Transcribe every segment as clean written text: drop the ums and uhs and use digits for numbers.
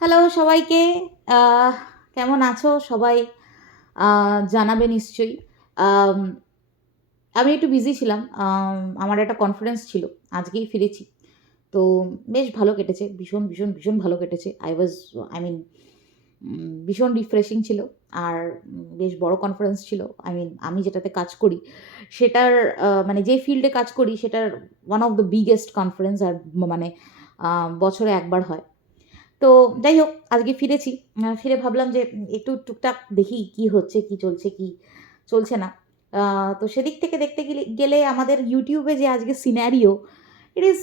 Hello সবাইকে। আহ, কেমন আছো সবাই? জানাবে নিশ্চয়ই। আম, আমি একটু বিজি ছিলাম। আমার একটা কনফারেন্স ছিল, আজকেই ফিরেছি। তো বেশ ভালো কেটেছে, ভীষণ ভীষণ ভীষণ ভালো কেটেছে। আই মিন ভীষণ রিফ্রেশিং ছিল। আর বেশ বড় কনফারেন্স ছিল। আমি যেটাতে কাজ করি সেটার মানে যে ফিল্ডে কাজ করি সেটার one of the biggest conference. আর মানে বছরে একবার হয়। তো যাই হোক, আজকে ফিরেছি। ফিরে ভাবলাম যে একটু টুকটাক দেখি কি হচ্ছে, কি চলছে, কি চলছে না। তো সেদিক থেকে দেখতে গেলে গেলে আমাদের ইউটিউবে যে আজকে scenario, it is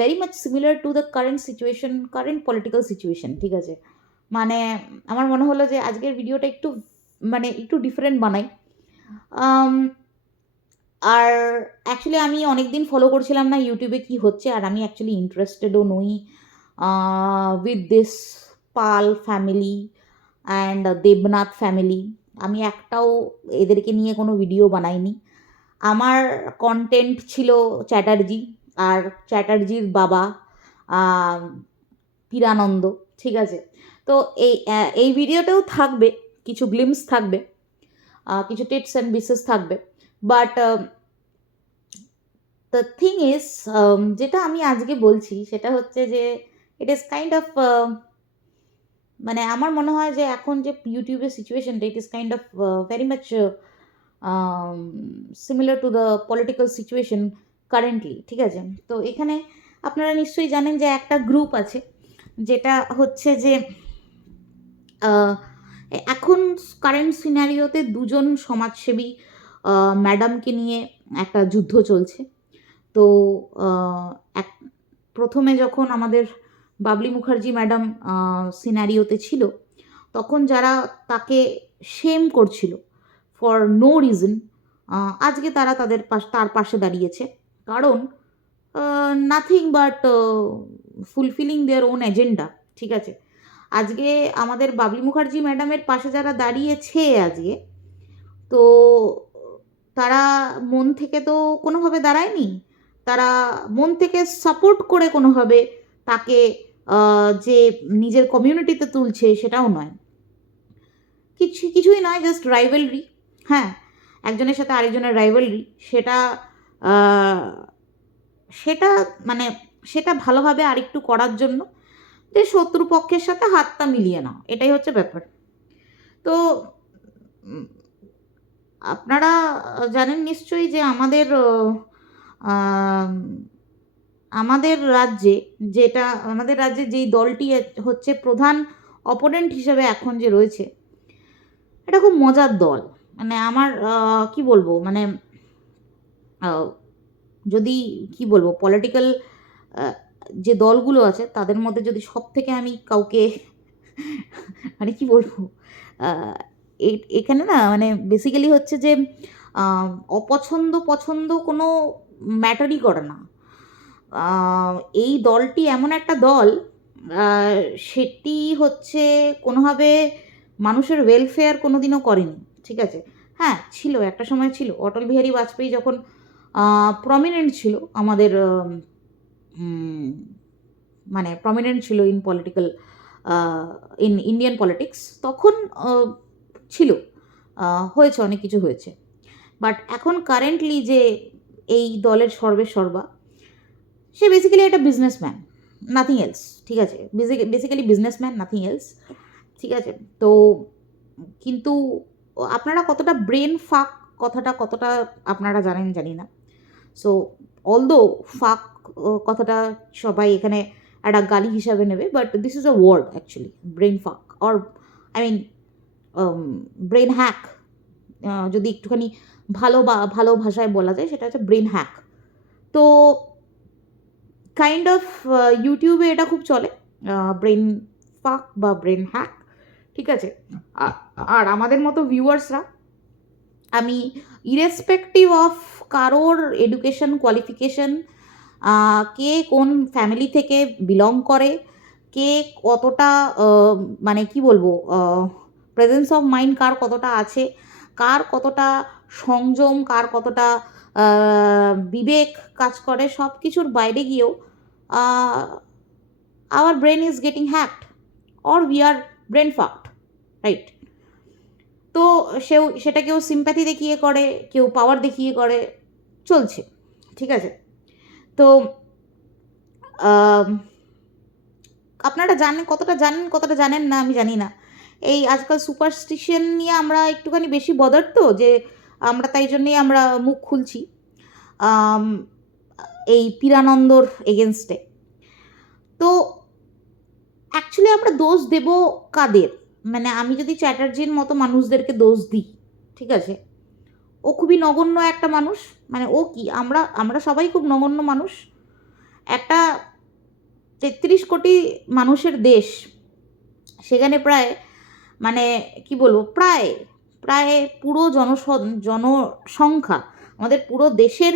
very much similar to the current situation, current political situation. ঠিক আছে, মানে আমার মনে হলো যে আজকের ভিডিওটা একটু মানে একটু ডিফারেন্ট বানাই। আম, আর অ্যাকচুয়ালি আমি অনেক দিন ফলো করছিলাম না ইউটিউবে কি হচ্ছে, আর আমি অ্যাকচুয়ালি ইন্টারেস্টেডও নই with this Pal family and Debnath family. আমি একটাও এদেরকে নিয়ে কোনো ভিডিও বানাইনি। আমার কন্টেন্ট ছিল চ্যাটার্জি আর চ্যাটার্জির বাবা আহ, পীরানন্দ। ঠিক আছে, তো এই ভিডিওতেও থাকবে কিছু গ্লিমস থাকবে, কিছু টিপস অ্যান্ড বিসেস থাকবে। বাট দ্য থিং ইজ, যেটা আমি আজকে বলছি সেটা হচ্ছে যে ইট ইজ কাইন্ড অফ মানে আমার মনে হয় যে এখন যে ইউটিউবের সিচুয়েশনটা, it is kind of very much similar to the political situation currently. ঠিক আছে, তো এখানে আপনারা নিশ্চয়ই জানেন যে একটা গ্রুপ আছে যেটা হচ্ছে যে আহ, এখন কারেন্ট সিনারিওতে দুজন সমাজসেবী ম্যাডামকে নিয়ে একটা যুদ্ধ চলছে। তো এক প্রথমে যখন আমাদের বাবলি মুখার্জি ম্যাডাম সিনারিওতে ছিল, তখন যারা তাকে শেম করছিল ফর নো রিজন, আজকে তারা তার পাশে দাঁড়িয়েছে। কারণ nothing but fulfilling their own agenda. ঠিক আছে, আজকে আমাদের বাবলি মুখার্জি ম্যাডামের পাশে যারা দাঁড়িয়েছে আজকে, তো তারা মন থেকে তো কোনোভাবে দাঁড়ায়নি। তারা মন থেকে সাপোর্ট করে কোনোভাবে তাকে যে নিজের কমিউনিটিতে তুলছে সেটাও নয়, কিছুই নয়, জাস্ট রাইভেলরি। হ্যাঁ, একজনের সাথে আরেকজনের রাইভেলরি, সেটা আহ, সেটা মানে সেটা ভালোভাবে আরেকটু করার জন্য যে শত্রুপক্ষের সাথে হাতটা মিলিয়ে নাও, এটাই হচ্ছে ব্যাপার। তো উম, আপনারা জানেন নিশ্চয়ই যে আম, আমাদের রাজ্যে যেই দলটি হচ্ছে প্রধান অপোনেন্ট হিসেবে এখন যে রয়েছে, এটা খুব মজার দল। মানে আমার কি বলবো, মানে আহ, যদি কি বলবো পলিটিক্যাল যে দলগুলো আছে তাদের মধ্যে যদি সব থেকে আমি কাউকে মানে কি বলবো, আহ, এখানে না মানে বেসিক্যালি হচ্ছে যে আহ, অপছন্দ পছন্দ কোনো ম্যাটারই করে না। আহ, এই দলটি এমন একটা দল, আহ, সেটি হচ্ছে কোনোভাবে মানুষের ওয়েলফেয়ার কোনোদিনও করেনি। ঠিক আছে, হ্যাঁ ছিল, একটা সময় ছিল, অটল বিহারী বাজপেয়ী যখন প্রমিনেন্ট ছিল আমাদের উম, মানে প্রমিনেন্ট ছিল in political, in Indian politics, তখন ছিল, হয়েছে, অনেক কিছু হয়েছে। বাট এখন কারেন্টলি যে এই দলের সর্বেসর্বা, সে বেসিক্যালি একটা বিজনেসম্যান, নাথিং এলস। ঠিক আছে, বেসিক্যালি বিজনেসম্যান, নাথিং এলস। ঠিক আছে, তো কিন্তু আপনারা কতটা ব্রেন ফাক কথাটা কতটা আপনারা জানেন জানি না। সো অলদো ফাক কথাটা সবাই এখানে একটা গালি হিসাবে নেবে, but this is a word actually, brain fuck or I mean brain hack. যদি একটুখানি ভালো ভাষায় বলা যায় সেটা হচ্ছে ব্রেন হ্যাক। তো কাইন্ড অফ ইউটিউবে এটা খুব চলে, ব্রেন ফাক বা ব্রেন হ্যাক। ঠিক আছে, আর আমাদের মতো ভিউয়ার্সরা, আমি ইরেসপেক্টিভ অফ কারোর এডুকেশন কোয়ালিফিকেশন, কে কোন ফ্যামিলি থেকে বিলং করে, কে কতটা মানে কি বলবো প্রেজেন্স অফ মাইন্ড কার কতটা আছে, কার কতটা সংযম, কার কতটা বিবেক কাজ করে, সব কিছুর বাইরে গিয়েও hour brain is getting hacked or we are brain fucked, right? তো সেটা কেউ সিম্প্যাথি দেখিয়ে করে, কেউ পাওয়ার দেখিয়ে করে, চলছে, ঠিক আছে? তো আপনারা কতটা জানেন না আমি জানি না। এই আজকাল সুপারস্টিশন নিয়ে আমরা একটুখানি বেশি বদার, তো যে আমরা তাই জন্যেই আমরা মুখ খুলছি এই পীরানন্দর এগেনস্টে। তো অ্যাকচুয়ালি আমরা দোষ দেব কাদের? মানে আমি যদি চ্যাটার্জির মতো মানুষদেরকে দোষ দিই, ঠিক আছে, ও খুবই নগণ্য একটা মানুষ, মানে ও কি, আমরা সবাই খুব নগণ্য মানুষ। একটা 33 কোটি মানুষের দেশ, সেখানে প্রায়, মানে কি বলবো, প্রায় প্রায় পুরো জনসংখ্যা, আমাদের পুরো দেশের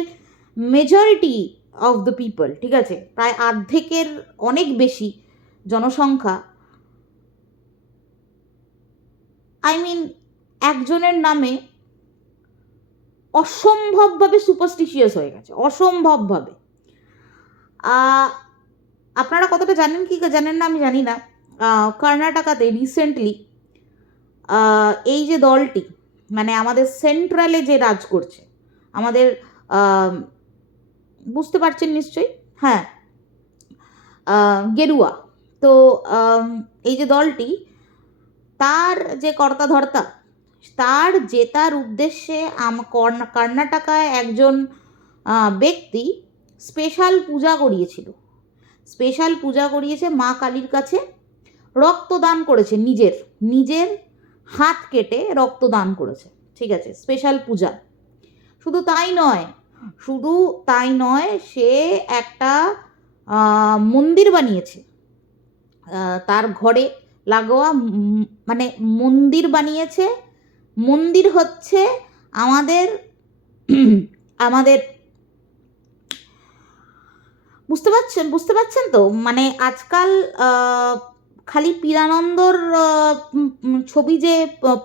মেজরিটি অফ দ্য পিপল, ঠিক আছে, প্রায় অর্ধেকের অনেক বেশি জনসংখ্যা, একজনের নামে অসম্ভবভাবে সুপারস্টিশিয়াস হয়ে গেছে, অসম্ভবভাবে। আপনারা কতটা জানেন কি জানেন না আমি জানি না, কর্ণাটকাতে রিসেন্টলি এই যে দলটি, মানে আমাদের সেন্ট্রালে যে রাজ করছে, আমাদের বুঝতে পারছেন নিশ্চয়ই, হ্যাঁ, গেরুয়া, তো এই যে দলটি, তার যে কর্তাধর্তা, তার জেতার উদ্দেশ্যে কর্ণাটকায় একজন ব্যক্তি স্পেশাল পূজা করিয়েছে মা কালীর কাছে, রক্তদান করেছে, নিজের হাত কেটে রক্তদান করেছে, ঠিক আছে, স্পেশাল পূজা। শুধু তাই নয়, সে একটা মন্দির বানিয়েছে, তার ঘরে লাগোয়া, মানে মন্দির বানিয়েছে। মন্দির হচ্ছে আমাদের বুঝতে পারছেন তো, মানে আজকাল খালি পীরানন্দর ছবি যে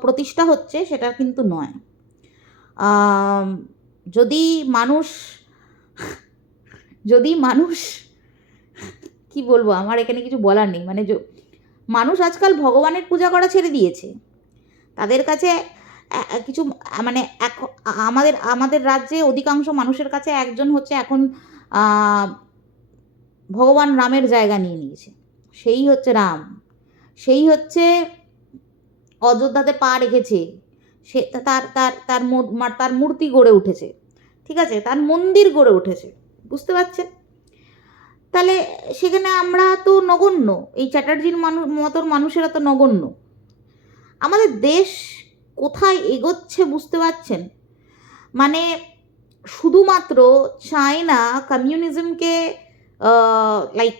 প্রতিষ্ঠা হচ্ছে সেটা কিন্তু নয়। যদি মানুষ কি বলবো, আমার এখানে কিছু বলার নেই, মানে মানুষ আজকাল ভগবানের পূজা করা ছেড়ে দিয়েছে। তাদের কাছে কিছু, মানে আমাদের রাজ্যে অধিকাংশ মানুষের কাছে একজন হচ্ছে এখন ভগবান রামের জায়গা নিয়ে নিয়েছে, সেই হচ্ছে রাম, সেই হচ্ছে অযোধ্যাতে পা রেখেছে, সে তার মূর্তি গড়ে উঠেছে, ঠিক আছে, তার মন্দির গড়ে উঠেছে, বুঝতে পারছেন? তাহলে সেখানে আমরা তো নগণ্য, এই চ্যাটার্জির মতোর মানুষেরা তো নগণ্য। আমাদের দেশ কোথায় এগোচ্ছে বুঝতে পারছেন? মানে শুধুমাত্র চায়না কমিউনিজমকে, like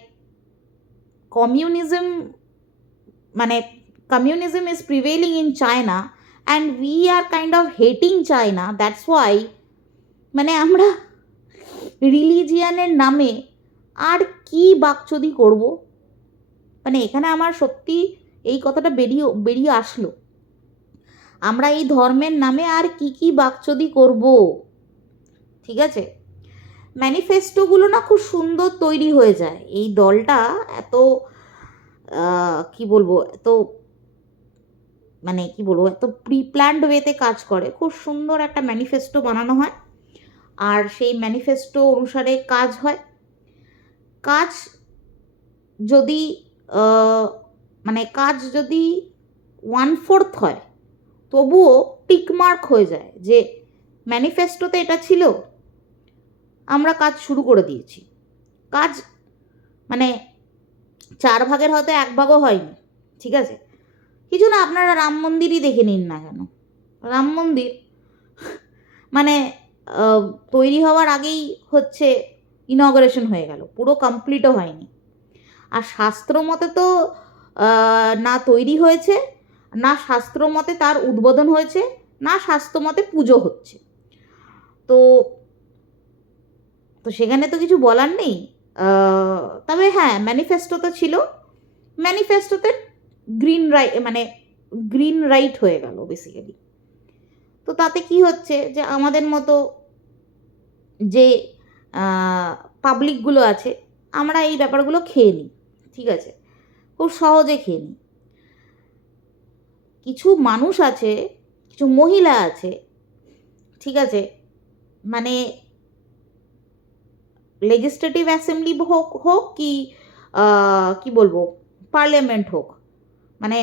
communism is prevailing in China and we are kind of hating China. That's why মানে আমরা রিলিজিয়ানের নামে আর কি বাকচুদি করব, মানে এখানে আমার সত্যি এই কথাটা বেরিয়ে আসলো, আমরা এই ধর্মের নামে আর কি বাকচুদি করব, ঠিক আছে? ম্যানিফেস্টোগুলো না খুব সুন্দর তৈরি হয়ে যায়, এই দলটা এত কি বলবো, এত প্রি প্ল্যান্ড ওয়েতে কাজ করে, খুব সুন্দর একটা ম্যানিফেস্টো বানানো হয়, আর সেই ম্যানিফেস্টো অনুসারে কাজ হয়। কাজ যদি 1/4 হয়, তবুও টিকমার্ক হয়ে যায় যে ম্যানিফেস্টোতে এটা ছিল, আমরা কাজ শুরু করে দিয়েছি। কাজ মানে 4 ভাগের হয়তো 1 ভাগও হয়নি, ঠিক আছে, কিছু না, আপনারা রাম মন্দিরই দেখে নিন না কেন, রাম মন্দির মানে তৈরি হওয়ার আগেই হচ্ছে ইনঅগারেশন হয়ে গেল, পুরো কমপ্লিটও হয়নি। আর শাস্ত্র মতে তো না তৈরি হয়েছে, না শাস্ত্র মতে তার উদ্বোধন হয়েছে, না শাস্ত্র মতে পুজো হচ্ছে, তো সেখানে তো কিছু বলার নেই। তবে হ্যাঁ, ম্যানিফেস্টো তো ছিল, ম্যানিফেস্টোতে গ্রিন রাইট হয়ে গেল বেসিক্যালি। তো তাতে কি হচ্ছে যে আমাদের মতো যে পাবলিকগুলো আছে, আমরা এই ব্যাপারগুলো খেয়ে নিই, ঠিক আছে, খুব সহজে খেয়ে নিই। কিছু মানুষ আছে, কিছু মহিলা আছে, ঠিক আছে, মানে লেজিসলেটিভ অ্যাসেম্বলি হোক হোক কি কি বলবো পার্লামেন্ট হোক, মানে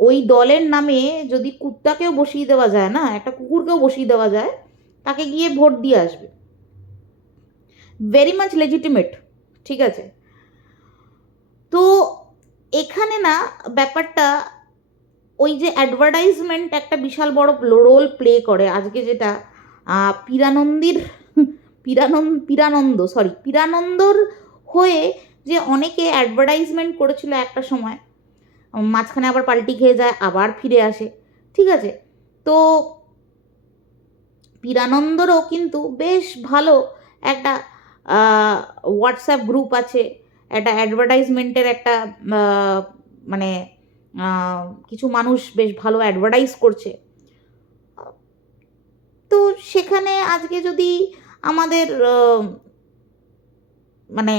ওই দলের নামে যদি কুত্তাকেও বসিয়ে দেওয়া যায় না, একটা কুকুরকেও বসিয়ে দেওয়া যায়, তাকে গিয়ে ভোট দিয়ে আসবে, ভেরি মাচ লেজিটিমেট, ঠিক আছে। তো এখানে না ব্যাপারটা ওই যে অ্যাডভার্টাইজমেন্ট একটা বিশাল বড় রোল প্লে করে। আজকে যেটা পিরানন্দর হয়ে যে অনেকে অ্যাডভার্টাইজমেন্ট করেছিল একটা সময়, মাঝখানে আবার পাল্টি খেয়ে যায়, আবার ফিরে আসে, ঠিক আছে। তো পিরানন্দরও কিন্তু বেশ ভালো একটা হোয়াটসঅ্যাপ গ্রুপ আছে, একটা অ্যাডভার্টাইজমেন্টের একটা মানে কিছু মানুষ বেশ ভালো অ্যাডভার্টাইজ করছে। তো সেখানে আজকে যদি আমাদের মানে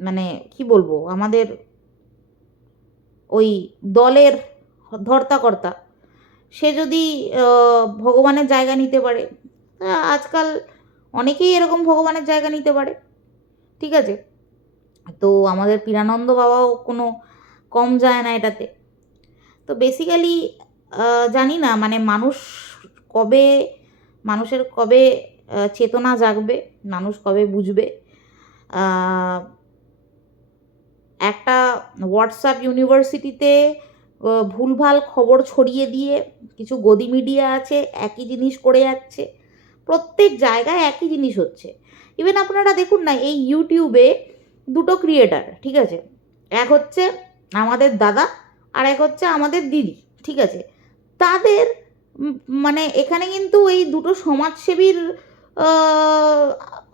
মানে কি বলবো, আমাদের ওই দলের ধর্তাকর্তা সে যদি ভগবানের জায়গা নিতে পারে, আজকাল অনেকেই এরকম ভগবানের জায়গা নিতে পারে, ঠিক আছে। তো আমাদের পিরানন্দ বাবাও কোনো কম যায় না এটাতে। তো বেসিক্যালি জানি না মানে মানুষের কবে চেতনা জাগবে, মানুষ কবে বুঝবে। একটা হোয়াটসঅ্যাপ ইউনিভার্সিটিতে ভুলভাল খবর ছড়িয়ে দিয়ে কিছু গদি মিডিয়া আছে একই জিনিস করে যাচ্ছে, প্রত্যেক জায়গায় একই জিনিস হচ্ছে। ইভেন আপনারা দেখুন না, এই ইউটিউবে দুটো ক্রিয়েটার, ঠিক আছে, এক হচ্ছে আমাদের দাদা আর এক হচ্ছে আমাদের দিদি, ঠিক আছে। তাদের মানে এখানে কিন্তু এই দুটো সমাজসেবীর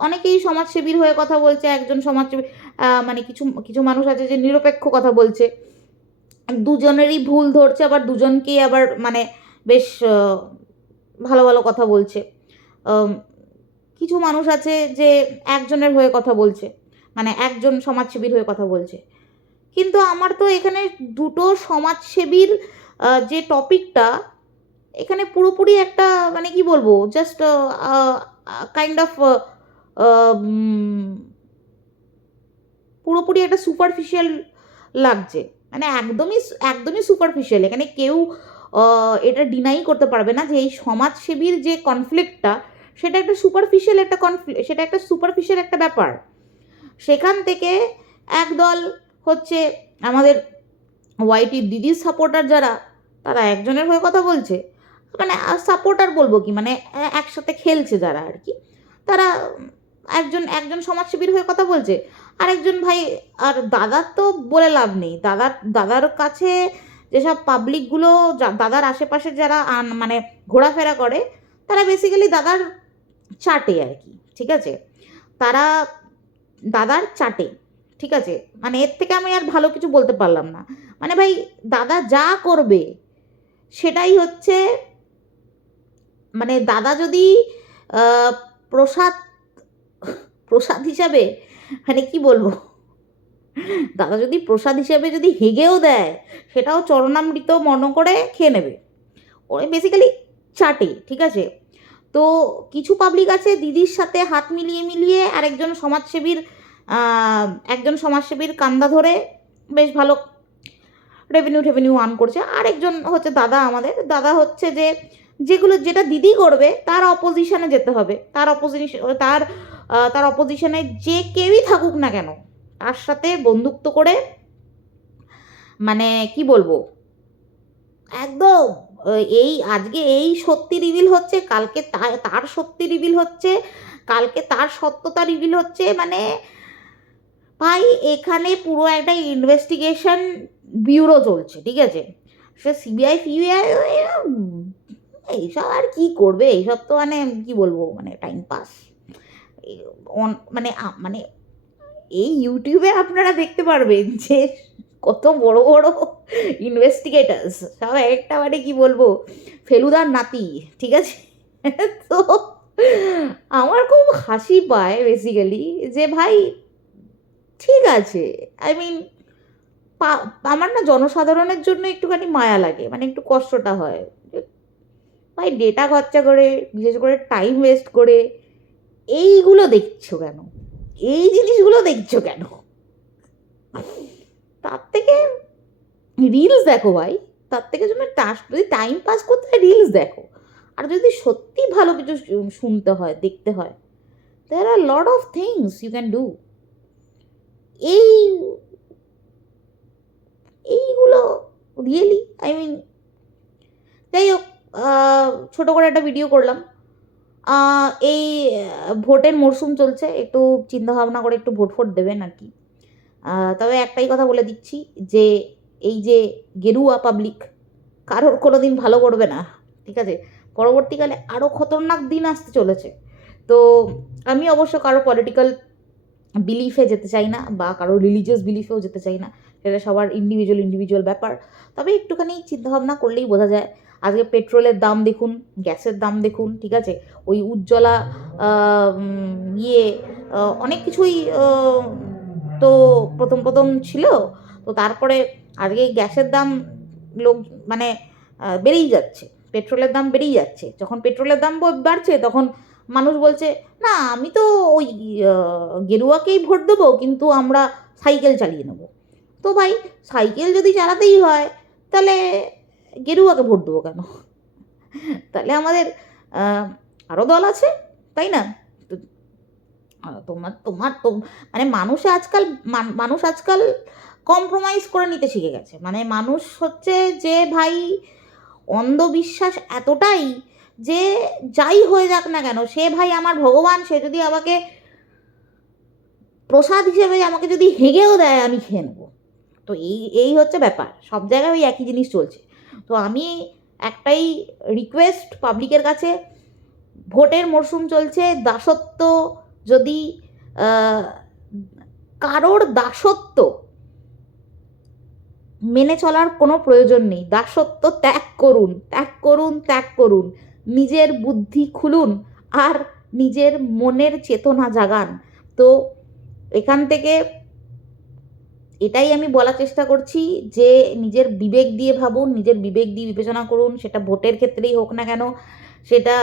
অনেকেই সমাজসেবীর হয়ে কথা বলছে, একজন সমাজসেবী মানে কিছু কিছু মানুষ আছে যে নিরপেক্ষ কথা বলছে, দুজনেরই ভুল ধরছে, আবার দুজনকেই আবার মানে বেশ ভালো ভালো কথা বলছে। কিছু মানুষ আছে যে একজনের হয়ে কথা বলছে, মানে একজন সমাজসেবীর হয়ে কথা বলছে। কিন্তু আমার তো এখানে দুটো সমাজসেবীর যে টপিকটা এখানে পুরোপুরি একটা মানে কি বলবো, জাস্ট কাইন্ড অফ পুরোপুরি একটা সুপারফিশিয়াল লাগছে, মানে একদমই একদমই সুপারফিশিয়াল। এখানে কেউ এটা ডিনাই করতে পারবে না যে এই সমাজসেবীর যে কনফ্লিক্টটা সেটা একটা সুপারফিশিয়াল একটা ব্যাপার। সেখান থেকে একদল হচ্ছে আমাদের ওয়াইটির দিদির সাপোর্টার যারা, তারা একজনের হয়ে কথা বলছে, মানে সাপোর্টার বলবো কি, মানে একসাথে খেলছে যারা আর কি, তারা একজন সমাজসেবীর হয়ে কথা বলছে, আরেকজন ভাই। আর দাদার তো বলে লাভ নেই, দাদার কাছে যেসব পাবলিকগুলো দাদার আশেপাশে যারা মানে ঘোরাফেরা করে, তারা বেসিক্যালি দাদার চাটে আর কি, ঠিক আছে, তারা দাদার চাটে, ঠিক আছে। মানে এর থেকে আমি আর ভালো কিছু বলতে পারলাম না। মানে ভাই দাদা যা করবে সেটাই হচ্ছে, মানে দাদা যদি প্রসাদ প্রসাদ হিসাবে, মানে কি বলবো, দাদা যদি প্রসাদ হিসাবে যদি হেগেও দেয়, সেটাও চরণামৃত মনে করে খেয়ে নেবে, ওই বেসিক্যালি চাটে, ঠিক আছে। তো কিছু পাবলিক আছে দিদির সাথে হাত মিলিয়ে মিলিয়ে একজন সমাজসেবীর কান্দা ধরে বেশ ভালো রেভিনিউ আর্ন করছে, আরেকজন হচ্ছে আমাদের দাদা হচ্ছে যে যেটা দিদি করবে তার অপোজিশনে যেতে হবে, তার অপোজিশনে যে কেউই থাকুক না কেন তার সাথে বন্ধুত্ব করে, মানে কি বলবো, একদম এই আজকে এই সত্যি রিভিল হচ্ছে, কালকে তার সত্যি রিভিল হচ্ছে, কালকে তার সত্যতা রিভিল হচ্ছে। মানে ভাই এখানে পুরো একটা ইনভেস্টিগেশন ব্যুরো চলছে, ঠিক আছে। সে সিবিআই এইসব আর কি করবে, এইসব তো মানে কি বলবো, মানে টাইম পাস। মানে মানে এই ইউটিউবে আপনারা দেখতে পারবেন যে কত বড় বড় ইনভেস্টিগেটার্স সব একটা মানে কি বলবো ফেলুদার নাতি, ঠিক আছে। তো আমার খুব হাসি পায় বেসিক্যালি যে ভাই ঠিক আছে, আই মিন আমার না জনসাধারণের জন্য একটুখানি মায়া লাগে, মানে একটু কষ্টটা হয় ভাই, ডেটা খরচা করে, বিশেষ করে টাইম ওয়েস্ট করে এইগুলো দেখছো কেন, এই জিনিসগুলো দেখছো কেন? তার থেকে রিলস দেখো ভাই, তার থেকে যদি টাইম পাস করতে হয় রিলস দেখো। আর যদি সত্যি ভালো কিছু শুনতে হয়, দেখতে হয়, there are lot of things you can do. এই এইগুলো রিয়েলি আই মিন, যাই হোক, ছোটো করে একটা ভিডিও করলাম। এই ভোটের মরশুম চলছে, একটু চিন্তাভাবনা করে একটু ভোট দেবেন আর কি। তবে একটাই কথা বলে দিচ্ছি যে এই যে গেরুয়া পাবলিক কারোর কোনো দিন ভালো করবে না, ঠিক আছে? পরবর্তীকালে আরও খতরনাক দিন আসতে চলেছে। তো আমি অবশ্য কারো পলিটিক্যাল বিলিফে যেতে চাই না, বা কারো রিলিজিয়াস বিলিফেও যেতে চাই না, সেটা সবার ইন্ডিভিজুয়াল ব্যাপার। তবে একটুখানি চিন্তাভাবনা করলেই বোঝা যায়। আজকে পেট্রোলের দাম দেখুন, গ্যাসের দাম দেখুন, ঠিক আছে? ওই উজ্জ্বলা অনেক কিছুই তো প্রথম ছিল, তো তারপরে আজকে গ্যাসের দাম লোক মানে বেড়েই যাচ্ছে, পেট্রোলের দাম বেড়েই যাচ্ছে। যখন পেট্রোলের দাম বাড়ছে তখন মানুষ বলছে, না আমি তো ওই গেরুয়াকেই ভোট দেবো, কিন্তু আমরা সাইকেল চালিয়ে নেবো। তো ভাই, সাইকেল যদি চালাতেই হয় তাহলে গেরুয়াকে ভোট দেবো কেন? তাহলে আমাদের আরও দল আছে, তাই না? তোমার তোমার তো মানে মানুষ আজকাল কম্প্রোমাইজ করে নিতে শিখে গেছে। মানে মানুষ হচ্ছে যে ভাই, অন্ধবিশ্বাস এতটাই যে যাই হয়ে যাক না কেন, সে ভাই আমার ভগবান, সে যদি আমাকে প্রসাদ হিসেবে আমাকে যদি হেগেও দেয় আমি খেয়ে নেবো। তো এই হচ্ছে ব্যাপার, সব জায়গায় ওই একই জিনিস চলছে। তো আমি একটাই রিকোয়েস্ট পাবলিকের কাছে, ভোটের মরশুম চলছে, দাসত্ব যদি কারোর দাসত্ব মেনে চলার কোনো প্রয়োজন নেই। দাসত্ব ত্যাগ করুন, নিজের বুদ্ধি খুলুন আর নিজের মনের চেতনা জাগান। তো এখান থেকে এটাই আমি বলার চেষ্টা করছি যে নিজের বিবেক দিয়ে ভাবুন, নিজের বিবেক দিয়ে বিবেচনা করুন। সেটা ভোটের ক্ষেত্রেই হোক না কেন, সেটা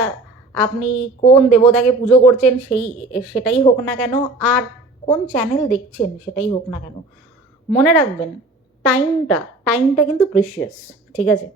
আপনি কোন দেবতাকে পুজো করছেন সেটাই হোক না কেন, আর কোন চ্যানেল দেখছেন সেটাই হোক না কেন, মনে রাখবেন টাইমটা কিন্তু প্রেশিয়াস, ঠিক আছে?